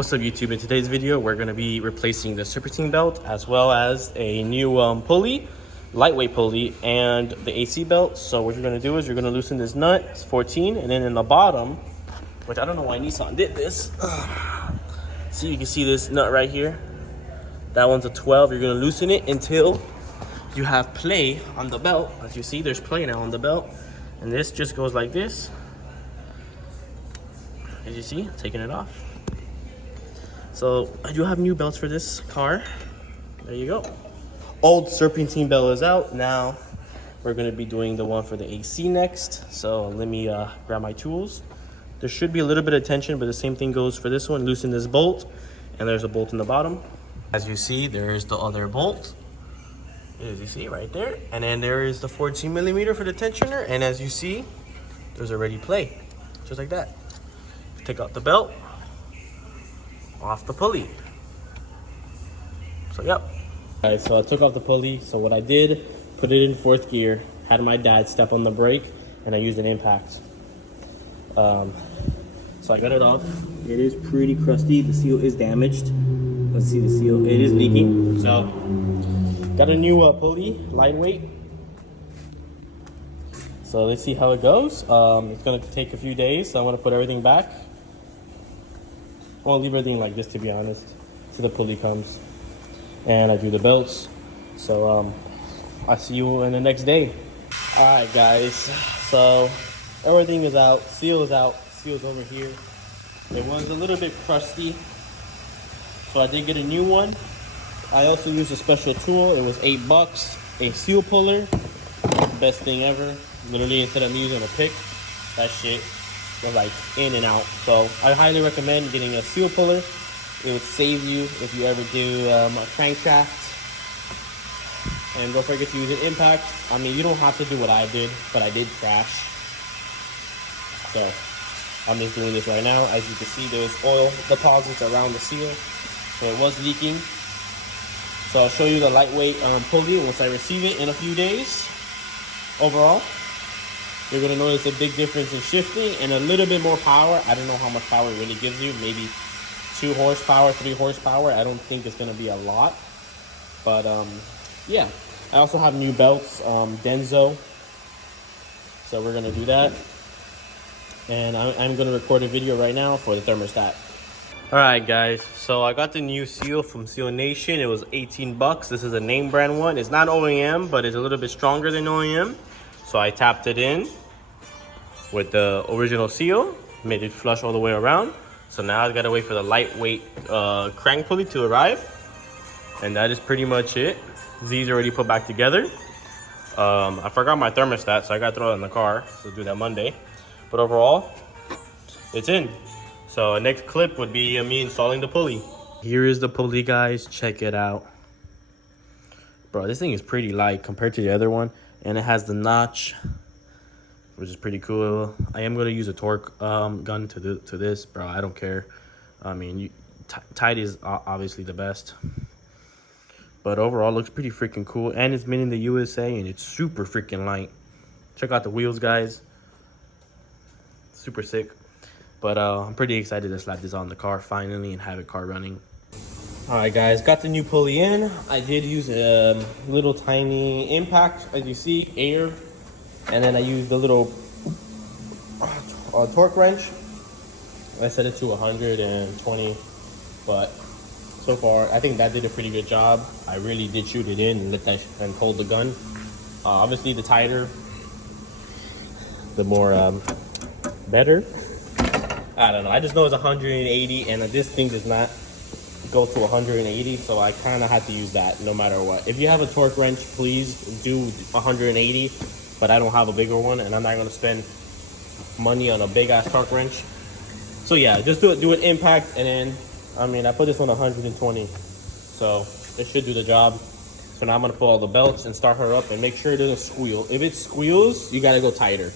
What's up YouTube? In today's video we're going to be replacing the serpentine belt as well as a new pulley, lightweight pulley, and the AC belt. So what you're going to do is you're going to loosen this nut. It's 14, and then in the bottom, which I don't know why Nissan did this, so you can see this nut right here, that one's a 12. You're going to loosen it until you have play on the belt. As you see, there's play now on the belt, and this just goes like this. As you see, taking it off. So I do have new belts for this car. There you go. Old serpentine belt is out. Now we're gonna be doing the one for the AC next. So let me grab my tools. There should be a little bit of tension, but the same thing goes for this one. Loosen this bolt, and there's a bolt in the bottom. As you see, there's the other bolt. As you see right there. And then there is the 14 millimeter for the tensioner. And as you see, there's already play, just like that. Take out the belt, off the pulley. So yep. All right, so I took off the pulley. So what I did, put it in fourth gear, had my dad step on the brake, and I used an impact. So I got it off. It is pretty crusty. The seal is damaged. Let's see the seal. It is leaking. So got a new pulley, lightweight. So let's see how it goes. It's gonna take a few days, so I'm gonna put everything back. I won't leave everything like this, to be honest, till the pulley comes. And I do the belts. So I'll see you in the next day. All right, guys. So everything is out. Seal is out. Seal's over here. It was a little bit crusty, so I did get a new one. I also used a special tool. It was $8. A seal puller. Best thing ever. Literally, instead of me using a pick, that shit was like in and out. So I highly recommend getting a seal puller. It would save you if you ever do a crankshaft. And don't forget to use an impact. I mean, you don't have to do what I did, but I did crash. So I'm just doing this right now. As you can see, there's oil deposits around the seal, so it was leaking. So I'll show you the lightweight pulley once I receive it in a few days. Overall, you're gonna notice a big difference in shifting and a little bit more power. I don't know how much power it really gives you. Maybe 2 horsepower, 3 horsepower. I don't think it's gonna be a lot, but yeah. I also have new belts, Denso. So we're gonna do that. And I'm gonna record a video right now for the thermostat. All right, guys. So I got the new seal from Seal Nation. It was $18. This is a name brand one. It's not OEM, but it's a little bit stronger than OEM. So I tapped it in with the original seal, made it flush all the way around. So now I gotta wait for the lightweight crank pulley to arrive. And that is pretty much it. These are already put back together. I forgot my thermostat, so I gotta throw it in the car. So I'll do that Monday. But overall, it's in. So next clip would be me installing the pulley. Here is the pulley, guys. Check it out. Bro, this thing is pretty light compared to the other one. And it has the notch, which is pretty cool. I am gonna use a torque gun to this, bro. I don't care. I mean, tight is obviously the best, but overall looks pretty freaking cool. And it's made in the USA, and it's super freaking light. Check out the wheels, guys. Super sick. But I'm pretty excited to slap this on the car finally and have it car running. All right, guys, got the new pulley in. I did use a little tiny impact, as you see, air. And then I used a little torque wrench. I set it to 120, but so far, I think that did a pretty good job. I really did shoot it in and let that and hold the gun. Obviously, the tighter, the more better. I don't know. I just know it's 180, and this thing does not go to 180, so I kind of had to use that no matter what. If you have a torque wrench, please do 180, but I don't have a bigger one, and I'm not going to spend money on a big ass torque wrench. So yeah, just do an impact, and then I mean, I put this on 120, so it should do the job. So now I'm going to pull all the belts and start her up and make sure it doesn't squeal. If it squeals, you got to go tighter.